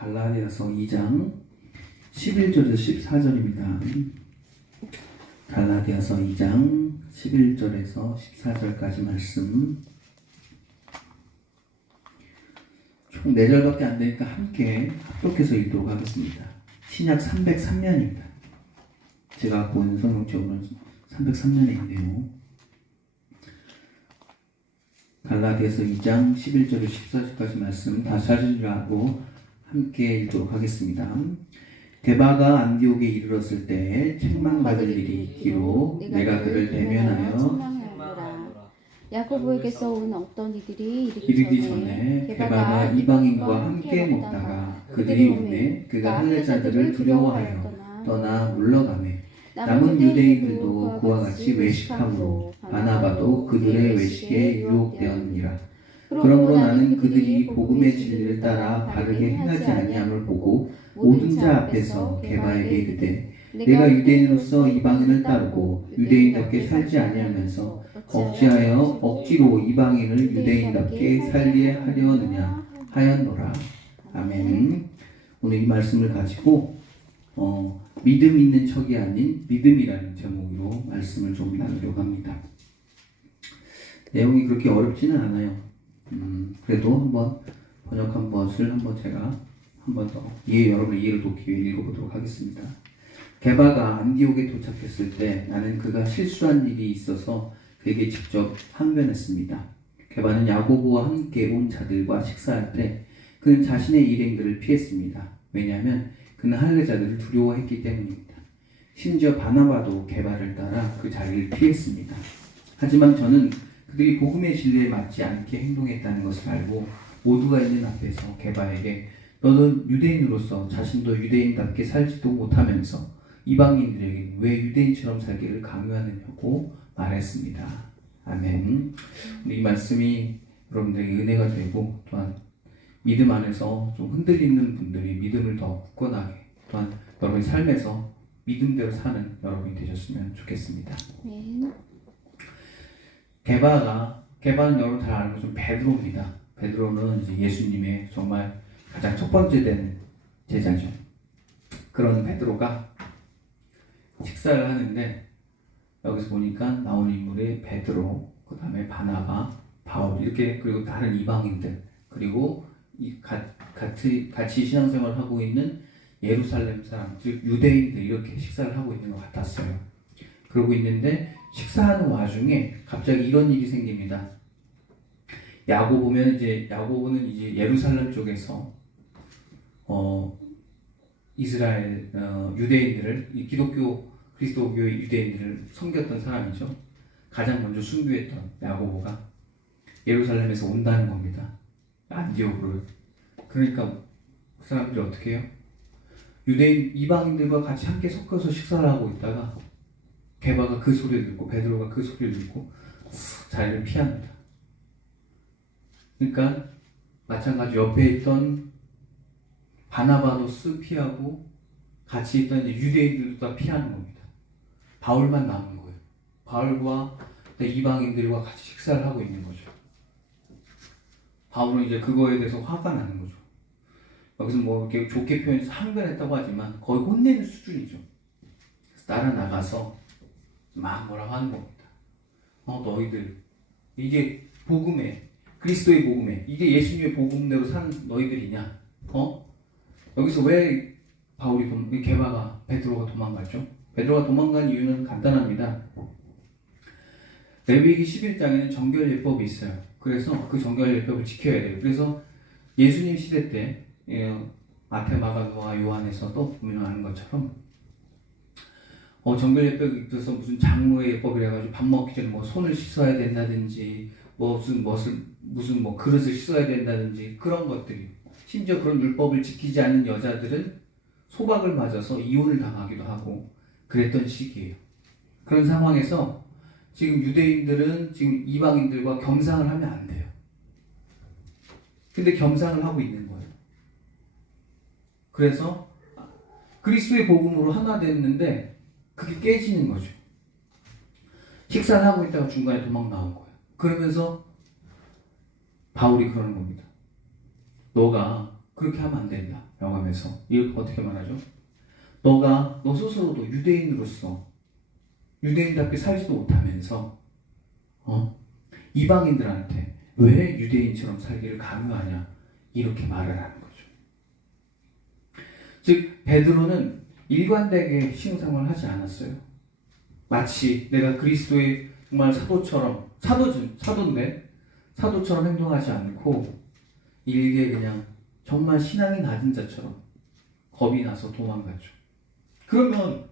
갈라디아서 2장 11절에서 14절입니다. 갈라디아서 2장 11절에서 14절까지 말씀. 총 4절밖에 안 되니까 함께 합독해서 읽도록 하겠습니다. 신약 303년입니다. 제가 갖고 있는 성경책으로는 303년에 있네요. 갈라디아서 2장 11절에서 14절까지 말씀 다시 하시라고 함께 읽도록 하겠습니다. 게바가 안디옥에 이르렀을 때 책망받을 일이 있기로 내가 그를 대면하여 야고보에게서 온 어떤 이들이 이르기 전에 게바가 이방인과 함께 먹다가 그들이 오매 그가 할례자들을 두려워하여 떠나 물러가매 남은 유대인들도 그와 같이 외식함으로 바나바도 그들의 외식에 유혹되었느니라. 그러므로 나는 그들이 복음의 진리를 따라 바르게 행하지 아니함을 보고 모든 자 앞에서 게바에게 이르되 내가 유대인으로서 이방인을 따르고 유대인답게 살지 아니하면서 억지로 이방인을 유대인답게 살게 하려느냐 하였노라. 아멘. 오늘 이 말씀을 가지고 믿음 있는 척이 아닌 믿음이라는 제목으로 말씀을 좀 나누려고 합니다. 내용이 그렇게 어렵지는 않아요. 그래도 한번 번역한 것을 제가 한 번 더 여러분의 이해를 돕기 위해 읽어보도록 하겠습니다. 게바가 안디옥에 도착했을 때 나는 그가 실수한 일이 있어서 그에게 직접 항변했습니다. 게바는 야고보와 함께 온 자들과 식사할 때 그는 자신의 일행들을 피했습니다. 왜냐하면 그는 할례자들을 두려워했기 때문입니다. 심지어 바나바도 게바를 따라 그 자리를 피했습니다. 하지만 저는 그들이 복음의 진리에 맞지 않게 행동했다는 것을 알고 모두가 있는 앞에서 게바에게 너는 유대인으로서 자신도 유대인답게 살지도 못하면서 이방인들에게 왜 유대인처럼 살기를 강요하느냐고 말했습니다. 아멘. 이 말씀이 여러분들에게 은혜가 되고 또한 믿음 안에서 좀 흔들리는 분들이 믿음을 더 굳건하게 또한 여러분의 삶에서 믿음대로 사는 여러분이 되셨으면 좋겠습니다. 게바는 여러분 잘 아는 것처럼 베드로입니다. 베드로는 이제 예수님의 정말 가장 첫 번째 되는 제자죠. 그런 베드로가 식사를 하는데 여기서 보니까 나온 인물이 베드로, 그 다음에 바나바, 바울 이렇게 그리고 다른 이방인들 그리고 같이 신앙생활을 하고 있는 예루살렘 사람, 즉 유대인들 이렇게 식사를 하고 있는 것 같았어요. 그러고 있는데 식사하는 와중에 갑자기 이런 일이 생깁니다. 야고보는 이제 예루살렘 쪽에서 이스라엘 유대인들을 기독교 그리스도교의 유대인들을 섬겼던 사람이죠. 가장 먼저 순교했던 야고보가 예루살렘에서 온다는 겁니다. 안디옥으로. 그러니까 그 사람들이 어떻게 해요? 유대인 이방인들과 같이 함께 섞여서 식사를 하고 있다가 게바가 그 소리를 듣고 베드로가 그 소리를 듣고 자리를 피합니다. 그러니까 마찬가지 옆에 있던 바나바도 쓱 피하고 같이 있던 유대인들도 다 피하는 겁니다. 바울만 남은 거예요. 바울과 이방인들과 같이 식사를 하고 있는 거죠. 바울은 이제 그거에 대해서 화가 나는 거죠. 여기서 뭐 이렇게 좋게 표현해서 항변했다고 하지만 거의 혼내는 수준이죠. 그래서 따라 나가서 막 뭐라고 하는 겁니다. 너희들 이게 복음에 그리스도의 복음에 이게 예수님의 복음대로 사는 너희들이냐? 여기서 왜 베드로가 도망갔죠? 베드로가 도망간 이유는 간단합니다. 레위기 11장에는 정결예법이 있어요. 그래서 그 정결예법을 지켜야 돼요. 그래서 예수님 시대 때 마태, 마가, 누가, 요한에서도 보면 아는 것처럼 정결예법에 있어서 무슨 장로의 예법이라 해가지고 밥 먹기 전에 뭐 손을 씻어야 된다든지 무슨 그릇을 씻어야 된다든지 그런 것들이 심지어 그런 율법을 지키지 않는 여자들은 소박을 맞아서 이혼을 당하기도 하고 그랬던 시기예요. 그런 상황에서 지금 유대인들은 지금 이방인들과 겸상을 하면 안 돼요. 근데 겸상을 하고 있는 거예요. 그래서 그리스도의 복음으로 하나 됐는데 그게 깨지는 거죠. 식사를 하고 있다가 중간에 도망 나온 거예요. 그러면서 바울이 그러는 겁니다. 너가 그렇게 하면 안 된다 라고 하면서 이렇게 어떻게 말하죠? 너 스스로도 유대인으로서 유대인답게 살지도 못하면서 이방인들한테 왜 유대인처럼 살기를 강요하냐 이렇게 말을 하는 거죠. 즉 베드로는 일관되게 신앙생활을 하지 않았어요. 마치 내가 그리스도의 정말 사도인데 사도처럼 행동하지 않고 일개 그냥 정말 신앙이 낮은 자처럼 겁이 나서 도망갔죠. 그러면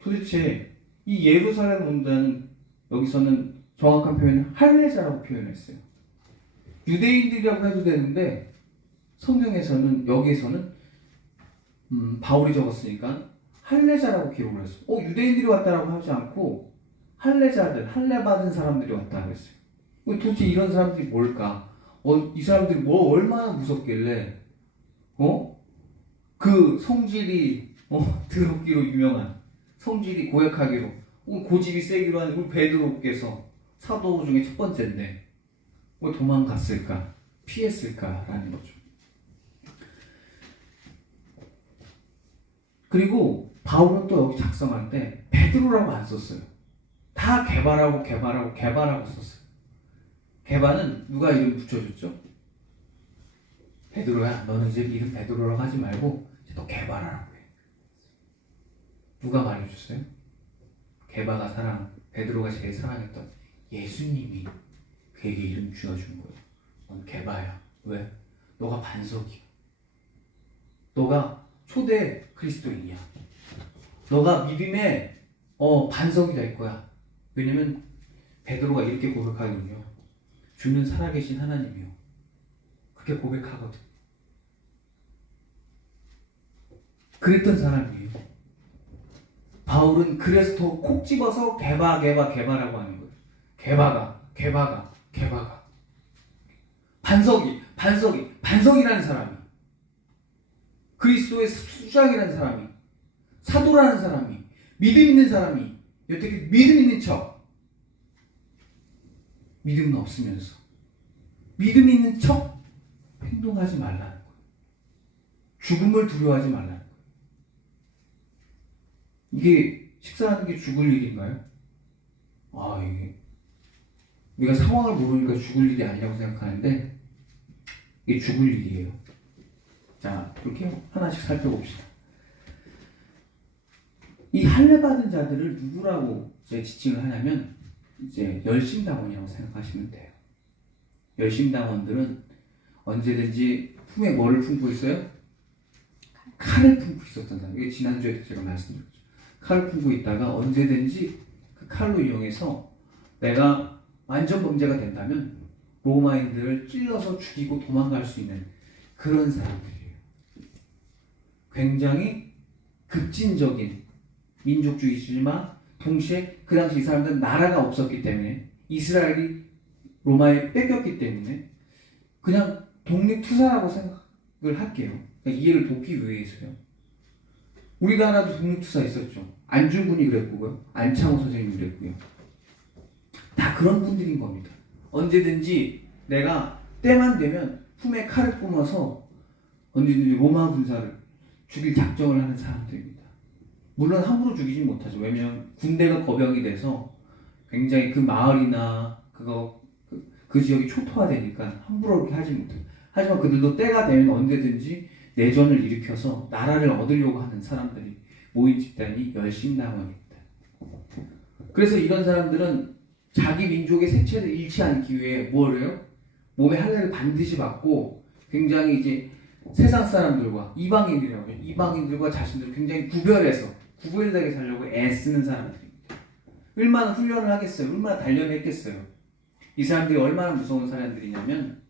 도대체 이 예루살렘 온다는 여기서는 정확한 표현은 할례자라고 표현했어요. 유대인들이라고 해도 되는데 성경에서는 여기에서는 바울이 적었으니까 할례자라고 기록을 했어요. 유대인들이 왔다라고 하지 않고 할례자들, 할례 받은 사람들이 왔다고 했어요. 도대체 이런 사람들이 뭘까? 이 사람들이 얼마나 무섭길래 그 성질이 더럽기로 유명한 성질이 고약하기로 고집이 세기로 하는 우리 베드로께서 사도 중에 첫 번째인데 왜 도망갔을까? 피했을까라는 거죠. 그리고 바울은 또 여기 작성할 때 베드로라고 안 썼어요. 다 게바라고 썼어요. 게바는 누가 이름 붙여줬죠? 베드로야, 너는 이제 이름 베드로라고 하지 말고 이제 너 게바라라고 해. 누가 말해줬어요? 베드로가 제일 사랑했던 예수님이 그에게 이름 지어준 거예요. 넌 게바야. 왜? 너가 반석이야. 너가 초대 그리스도인이야. 너가 믿음의 반석이 될 거야. 왜냐면 베드로가 이렇게 고백하거든요. 주는 살아계신 하나님이요. 그렇게 고백하거든. 그랬던 사람이에요. 바울은 그래서 더 콕 집어서 게바라고 하는 거예요. 게바가. 반석이라는 사람이. 그리스도의 수장이라는 사람이. 사도라는 사람이. 믿음 있는 사람이. 여태까지 믿음 있는 척. 믿음은 없으면서. 믿음 있는 척 행동하지 말라는 거예요. 죽음을 두려워하지 말라는 거예요. 이게 식사하는 게 죽을 일인가요? 이게 우리가 상황을 모르니까 죽을 일이 아니라고 생각하는데 이게 죽을 일이에요. 자, 이렇게 하나씩 살펴봅시다. 이 할례 받은 자들을 누구라고 이제 지칭을 하냐면 이제 열심당원이라고 생각하시면 돼요. 열심당원들은 언제든지 품에 뭐를 품고 있어요? 칼을 품고 있었던 사람. 이게 지난주에도 제가 말씀드렸죠. 칼을 품고 있다가 언제든지 그 칼로 이용해서 내가 완전 범죄가 된다면 로마인들을 찔러서 죽이고 도망갈 수 있는 그런 사람들이에요. 굉장히 급진적인 민족주의지만 동시에 그 당시 이 사람들은 나라가 없었기 때문에 이스라엘이 로마에 뺏겼기 때문에 그냥 독립투사라고 생각을 할게요. 그러니까 이해를 돕기 위해서요. 우리나라도 독립투사 있었죠. 안중근이 그랬고요. 안창호 선생님이 그랬고요. 다 그런 분들인 겁니다. 언제든지 내가 때만 되면 품에 칼을 뿜어서 언제든지 로마 군사를 죽일 작정을 하는 사람들입니다. 물론 함부로 죽이진 못하죠. 왜냐하면 군대가 거병이 돼서 굉장히 그 마을이나 그 지역이 초토화되니까 함부로 그렇게 하지 못해요. 하지만 그들도 때가 되면 언제든지 내전을 일으켜서 나라를 얻으려고 하는 사람들이 모인 집단이 열심당원입니다. 그래서 이런 사람들은 자기 민족의 색채를 잃지 않기 위해 뭘 해요? 몸에 할례를 반드시 받고 굉장히 이제 세상 사람들과 이방인이라고 해요. 이방인들과 자신들을 굉장히 구별되게 살려고 애쓰는 사람들입니다. 얼마나 훈련을 하겠어요? 얼마나 단련했겠어요? 이 사람들이 얼마나 무서운 사람들이냐면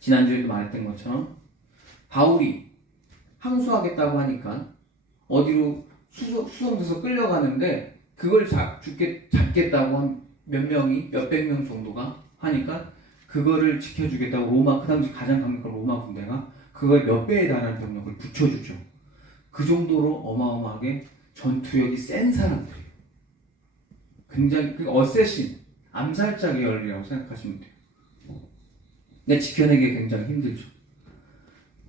지난주에도 말했던 것처럼 바울이 항소하겠다고 하니까 어디로 수송돼서 끌려가는데 그걸 잡겠다고 한 몇백 명 정도가 하니까 그거를 지켜주겠다고 그 당시 가장 강력한 로마 군대가 그거의 몇 배에 달하는 병력을 붙여주죠. 그 정도로 어마어마하게 전투력이 센 사람들이에요. 굉장히 어쌔신, 암살자 계열이라고 생각하시면 돼요. 근데 지켜내기 굉장히 힘들죠.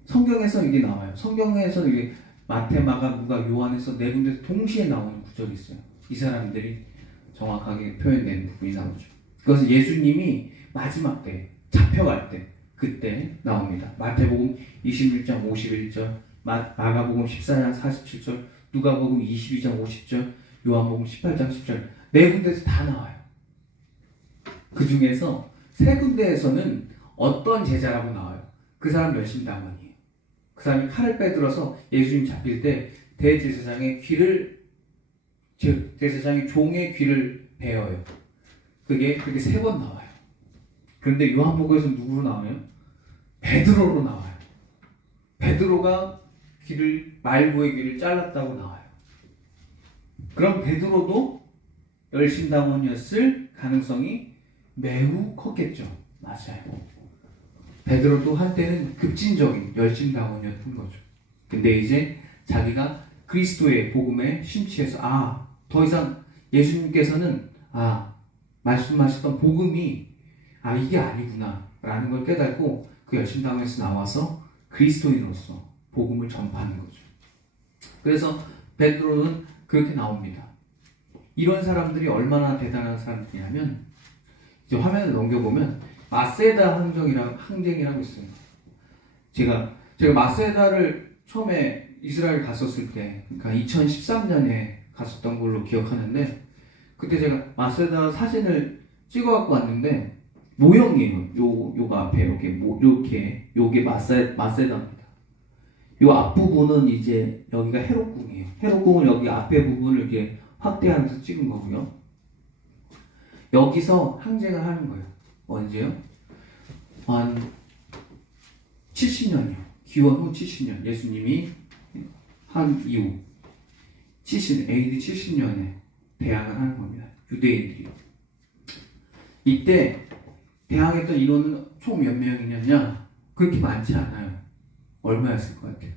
성경에서 이게 나와요. 성경에서 이게 마태, 마가, 누가, 요한에서 네 군데서 동시에 나오는 구절이 있어요. 이 사람들이 정확하게 표현된 부분이 나오죠. 그것은 예수님이 마지막 때 잡혀갈 때 그때 나옵니다. 마태복음 21장 51절, 마가복음 14장 47절, 누가복음 22장 50절, 요한복음 18장 10절 네 군데에서 다 나와요. 그 중에서 세 군데에서는 어떤 제자라고 나와요. 그 사람 열심당원이에요. 그 사람이 칼을 빼들어서 예수님 잡힐 때 대제사장의 제사장의 종의 귀를 베어요. 그게 그렇게 세 번 나와요. 그런데 요한복음에서 누구로 나와요? 베드로로 나와요. 베드로가 말구의 귀를 잘랐다고 나와요. 그럼 베드로도 열심당원이었을 가능성이 매우 컸겠죠. 맞아요. 베드로도 한때는 급진적인 열심당원이었던 거죠. 근데 이제 자기가 그리스도의 복음에 심취해서 더 이상 예수님께서는 말씀하셨던 복음이 이게 아니구나 라는 걸 깨닫고 그 열심당원에서 나와서 그리스도인으로서 복음을 전파하는 거죠. 그래서 베드로는 그렇게 나옵니다. 이런 사람들이 얼마나 대단한 사람들이냐면 이제 화면을 넘겨보면 마세다 항쟁이라고 있어요. 제가 마세다를 처음에 이스라엘 갔었을 때, 그러니까 2013년에 갔었던 걸로 기억하는데, 그때 제가 마세다 사진을 찍어갖고 왔는데 모형이에요. 요거 앞에 요게 마세다입니다. 요 앞부분은 이제 여기가 헤롯궁이에요. 헤롯궁은 여기 앞에 부분을 이렇게 확대하면서 찍은 거고요. 여기서 항쟁을 하는 거예요. 언제요? 한 70년이요. 기원 후 70년. 예수님이 한 이후 AD 70년에 대항을 하는 겁니다. 유대인들이요. 이때 대항했던 인원은 총 몇 명이냐면 그렇게 많지 않아요. 얼마였을 것 같아요?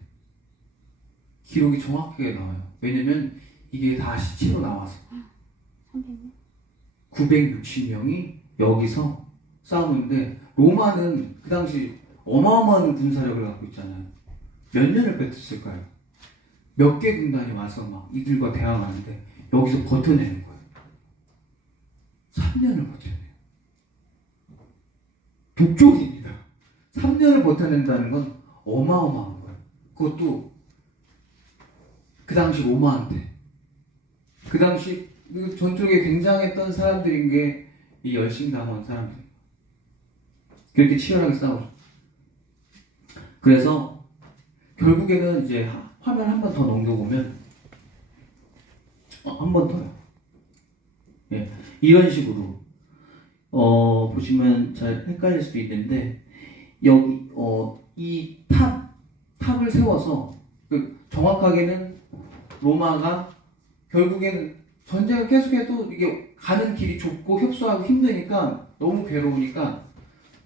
기록이 정확하게 나와요. 왜냐면 이게 다 시체로 나와서 960명이 여기서 싸우는데 로마는 그 당시 어마어마한 군사력을 갖고 있잖아요. 몇 년을 뱉었을까요? 몇 개 군단이 와서 막 이들과 대항하는데 여기서 버텨내는 거예요. 3년을 버텨내요. 독종입니다. 3년을 버텨낸다는 건 어마어마한 거예요. 그것도 그 당시 로마한테. 그 당시 전투력에 굉장했던 사람들인 게 이 열심당원 사람들. 그렇게 치열하게 싸우죠. 그래서 결국에는 이제 화면 한 번 더 넘겨보면 한 번 더요. 예, 이런 식으로 보시면 잘 헷갈릴 수도 있는데 여기 이 탑을 세워서 정확하게는 로마가 결국에는 전쟁을 계속해도 이게 가는 길이 좁고 협소하고 힘드니까 너무 괴로우니까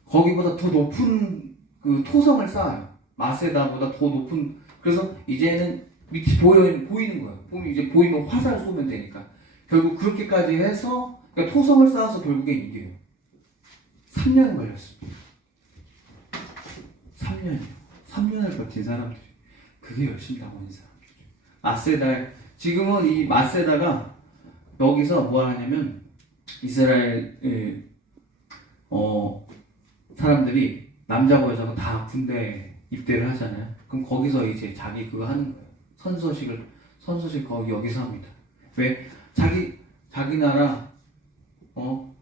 거기보다 더 높은 그 토성을 쌓아요. 마세다보다 더 높은. 그래서 이제는 밑이 보이는 거예요. 이제 보이면 화살 쏘면 되니까. 결국 그렇게까지 해서 그러니까 토성을 쌓아서 결국에 이겨요. 3년 걸렸습니다. 3년이요. 3년을 버틴 사람들이. 그게 열심당원인 사람들이죠. 지금은 이 마세다가 여기서 뭐 하냐면 이스라엘 사람들이 남자고 여자고 다 군대 입대를 하잖아요. 그럼 거기서 이제 자기 그거 하는 거예요. 선서식 거기 여기서 합니다. 왜? 자기 나라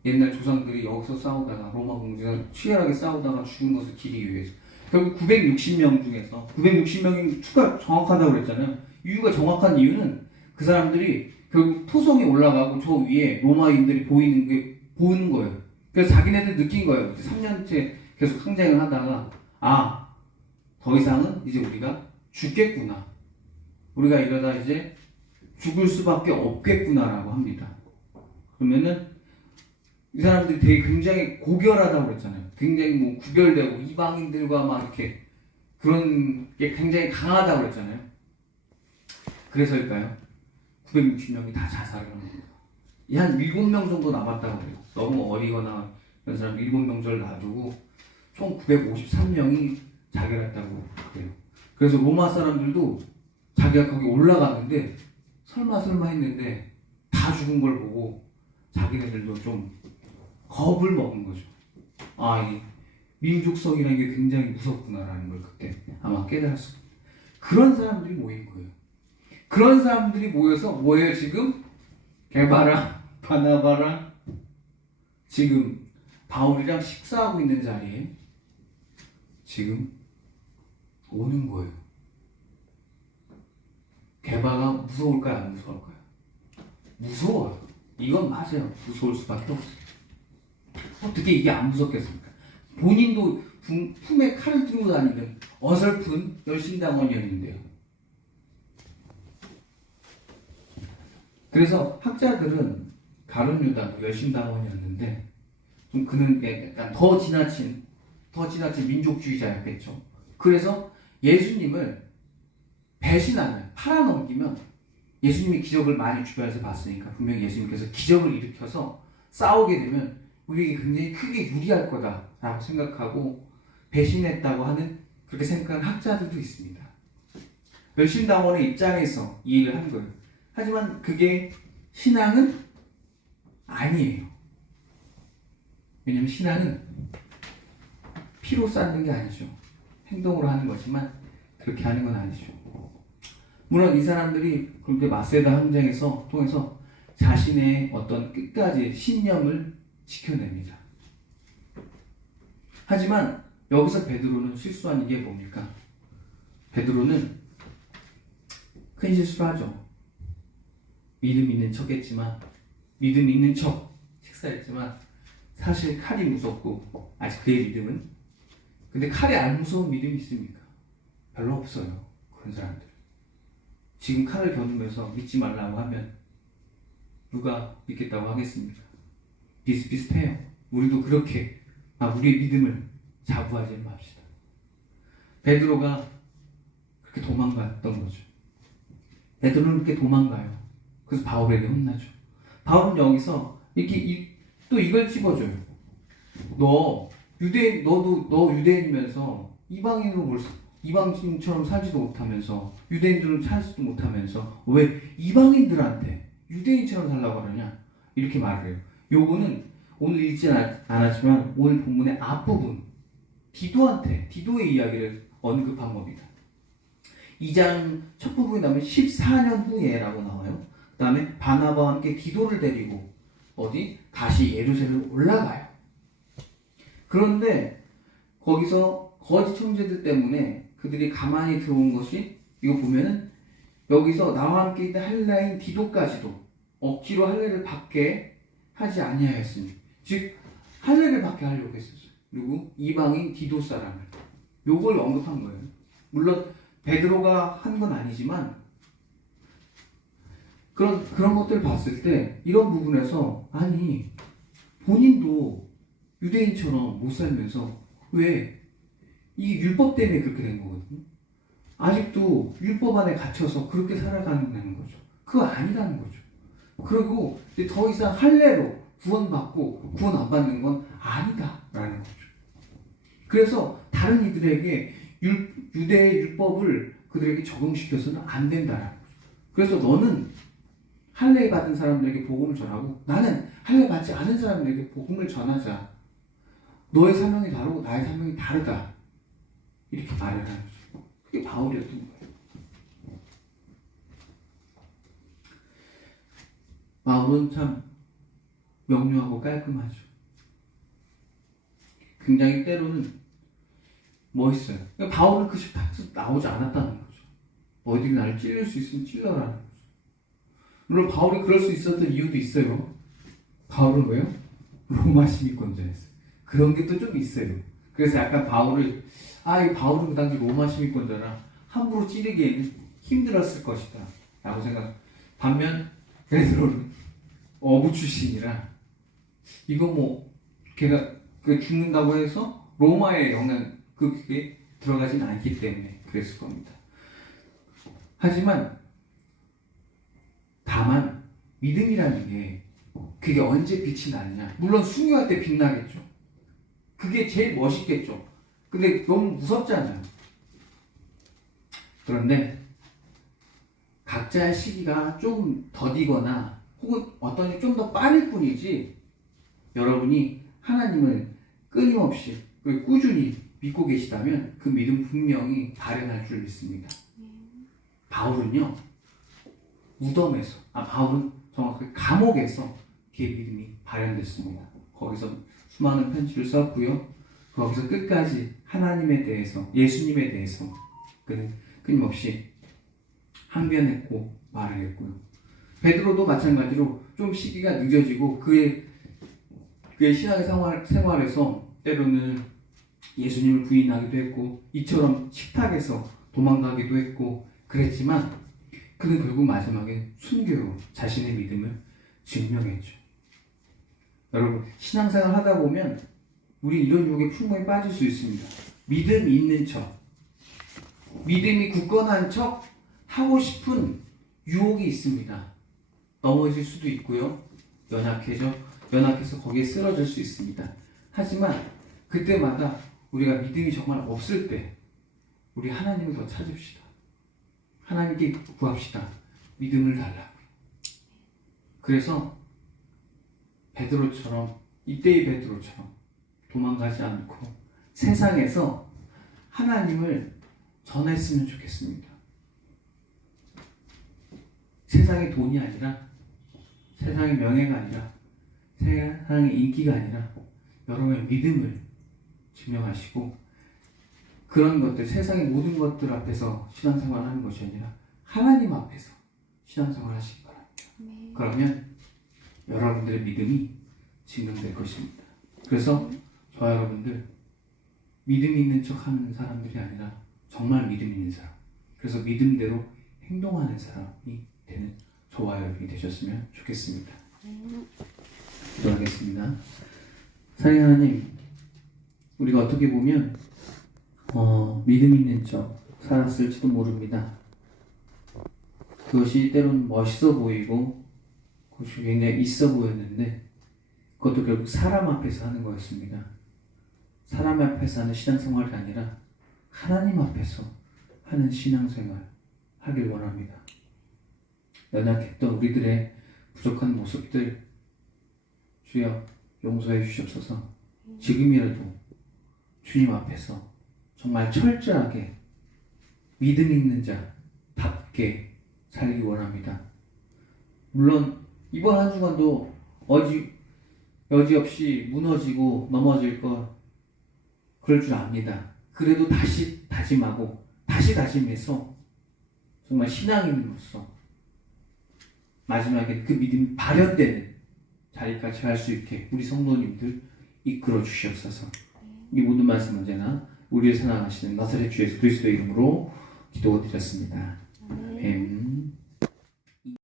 옛날 조상들이 여기서 싸우다가 로마 공주가 치열하게 싸우다가 죽은 것을 기리기 위해서 결국 960명 중에서 960명이 추가 정확하다고 그랬잖아요. 이유가 정확한 이유는 그 사람들이 결국 토성에 올라가고 저 위에 로마인들이 보이는 거예요. 그래서 자기네들 느낀 거예요. 3년째 계속 항쟁을 하다가 더 이상은 이제 우리가 죽겠구나. 우리가 이러다 이제 죽을 수밖에 없겠구나라고 합니다. 그러면은 이 사람들이 되게 굉장히 고결하다고 그랬잖아요. 굉장히 뭐 구별되고 이방인들과 막 이렇게 그런 게 굉장히 강하다고 그랬잖아요. 그래서일까요? 960명이 다 자살을 한 겁니다. 한 7명 정도 남았다고 해요. 너무 어리거나 이런 사람 7명 정도 놔두고 총 953명이 자기가 했다고 그래요. 그래서 로마 사람들도 자기가 거기 올라갔는데 설마 했는데 다 죽은 걸 보고 자기네들도 좀 겁을 먹은 거죠. 이 민족성이라는 게 굉장히 무섭구나라는 걸 그때 아마 깨달았을 거예요. 그런 사람들이 모인 거예요. 그런 사람들이 모여서 뭐예요 지금? 게바랑 바나바랑 지금 바울이랑 식사하고 있는 자리에 지금 오는 거예요. 게바가 무서울까요? 안 무서울까요? 무서워요. 이건 맞아요. 무서울 수밖에 없어요. 어떻게 이게 안 무섭겠습니까? 본인도 품에 칼을 들고 다니는 어설픈 열심당원이었는데요. 그래서 학자들은 가룟 유다도 열심당원이었는데 좀 그는 약간 더 지나친 민족주의자였겠죠. 그래서 예수님을 배신하면 팔아넘기면 예수님이 기적을 많이 주변에서 봤으니까 분명히 예수님께서 기적을 일으켜서 싸우게 되면 우리에게 굉장히 크게 유리할 거다라고 생각하고 배신했다고 하는 그렇게 생각하는 학자들도 있습니다. 열심당원의 입장에서 이 일을 한 거예요. 하지만 그게 신앙은 아니에요. 왜냐하면 신앙은 피로 쌓는 게 아니죠. 행동으로 하는 거지만 그렇게 하는 건 아니죠. 물론 이 사람들이 그렇게 마세다 항쟁에서 통해서 자신의 어떤 끝까지 신념을 지켜냅니다. 하지만 여기서 베드로는 실수한 게 뭡니까? 베드로는 큰 실수를 하죠. 믿음 있는 척했지만 믿음 있는 척 식사했지만 사실 칼이 무섭고 아직 그의 믿음은 근데 칼이 안 무서운 믿음이 있습니까? 별로 없어요. 그런 사람들. 지금 칼을 겨누면서 믿지 말라고 하면 누가 믿겠다고 하겠습니까? 비슷비슷해요. 우리도 그렇게 우리의 믿음을 자부하지 맙시다. 베드로가 그렇게 도망갔던 거죠. 베드로는 그렇게 도망가요. 그래서 바울에게 혼나죠. 바울은 여기서 이렇게 또 이걸 집어줘요. 너 유대인이면서 이방인처럼 살지도 못하면서 유대인들은 살지도 못하면서 왜 이방인들한테 유대인처럼 살라고 하느냐 이렇게 말을 해요. 요거는 오늘 읽지는 않았지만 오늘 본문의 앞부분 디도의 이야기를 언급한 겁니다. 2장 첫 부분에 나오면 14년 후에라고 나와요. 그 다음에 바나바와 함께 디도를 데리고 다시 예루살렘 올라가요. 그런데 거기서 거짓 형제들 때문에 그들이 가만히 들어온 것이 이거 보면은 여기서 나와 함께 있던 할례인 디도까지도 억지로 할례를 받게 하지 아니하였으니 즉 할례를 받게 하려고 했었어요. 그리고 이방인 디도 사람을 요걸 언급한 거예요. 물론 베드로가 한 건 아니지만 그런 것들을 봤을 때 이런 부분에서 본인도 유대인처럼 못 살면서 왜 이 율법 때문에 그렇게 된 거거든요. 아직도 율법 안에 갇혀서 그렇게 살아가는 거죠. 그거 아니라는 거죠. 그리고 더 이상 할례로 구원받고 구원 안 받는 건 아니다라는 거죠. 그래서 다른 이들에게 유대의 율법을 그들에게 적용시켜서는 안 된다라는 거죠. 그래서 너는 할례 받은 사람들에게 복음을 전하고 나는 할례 받지 않은 사람들에게 복음을 전하자. 너의 사명이 다르고 나의 사명이 다르다. 이렇게 말을 하는 거죠. 그게 바울이었던 거예요. 바울은 참 명료하고 깔끔하죠. 굉장히 때로는 멋있어요. 그러니까 바울은 그 식탁에서 나오지 않았다는 거죠. 어디 나를 찔릴 수 있으면 찔러라는 거죠. 물론 바울이 그럴 수 있었던 이유도 있어요. 바울은 왜요? 로마 시민권자였어요. 그런 게 또 좀 있어요. 그래서 약간 바울은 그 당시 로마 시민권자라 함부로 찌르기에는 힘들었을 것이다 라고 생각. 반면 베드로는 어부 출신이라 이거 걔가 죽는다고 해서 로마의 영향 그게 들어가진 않기 때문에 그랬을 겁니다. 하지만 다만 믿음이라는 게 그게 언제 빛이 나느냐. 물론 순교할 때 빛나겠죠. 그게 제일 멋있겠죠. 근데 너무 무섭잖아요. 그런데 각자의 시기가 조금 더디거나 혹은 어떤 좀 더 빠를 뿐이지 여러분이 하나님을 끊임없이 그리고 꾸준히 믿고 계시다면 그 믿음 분명히 발현할 줄 믿습니다. 바울은요 무덤에서 바울은 정확하게 감옥에서 그의 믿음이 발현됐습니다. 거기서 수많은 편지를 썼고요. 거기서 끝까지 하나님에 대해서 예수님에 대해서 그는 끊임없이 항변했고 말을 했고요. 베드로도 마찬가지로 좀 시기가 늦어지고 그의 신앙의 생활에서 때로는 예수님을 부인하기도 했고 이처럼 식탁에서 도망가기도 했고 그랬지만 그는 결국 마지막에 순교로 자신의 믿음을 증명했죠. 여러분 신앙생활 하다 보면 우리 이런 유혹에 충분히 빠질 수 있습니다. 믿음이 있는 척 믿음이 굳건한 척 하고 싶은 유혹이 있습니다. 넘어질 수도 있고요. 연약해서 거기에 쓰러질 수 있습니다. 하지만 그때마다 우리가 믿음이 정말 없을 때 우리 하나님을 더 찾읍시다. 하나님께 구합시다. 믿음을 달라고. 그래서 베드로처럼 이때의 베드로처럼 도망가지 않고 세상에서 하나님을 전했으면 좋겠습니다. 세상의 돈이 아니라 세상의 명예가 아니라 세상의 인기가 아니라 여러분의 믿음을 증명하시고 그런 것들 세상의 모든 것들 앞에서 신앙생활 하는 것이 아니라 하나님 앞에서 신앙생활 하시기 바랍니다. 그러면 여러분들의 믿음이 증명될 것입니다. 그래서 저와 여러분들 믿음 있는 척 하는 사람들이 아니라 정말 믿음 있는 사람 그래서 믿음대로 행동하는 사람이 되는 저와 여러분이 되셨으면 좋겠습니다. 기도하겠습니다. 사랑하는 하나님 우리가 어떻게 보면 믿음 있는 척 살았을지도 모릅니다. 그것이 때로는 멋있어 보이고 그것이 굉장히 있어 보였는데 그것도 결국 사람 앞에서 하는 거였습니다. 사람 앞에서 하는 신앙생활이 아니라 하나님 앞에서 하는 신앙생활 하길 원합니다. 연약했던 우리들의 부족한 모습들 주여 용서해 주시옵소서. 지금이라도 주님 앞에서 정말 철저하게 믿음 있는 자답게 살기 원합니다. 물론 이번 한 주간도 여지없이 무너지고 넘어질 거 그럴 줄 압니다. 그래도 다시 다짐하고 다시 다짐해서 정말 신앙인으로서 마지막에 그 믿음이 발현되는 자리까지 갈 수 있게 우리 성도님들 이끌어 주시옵소서. 이 모든 말씀 언제나 우리를 사랑하시는 나사렛 주 예수 그리스도의 이름으로 기도드렸습니다. 아멘.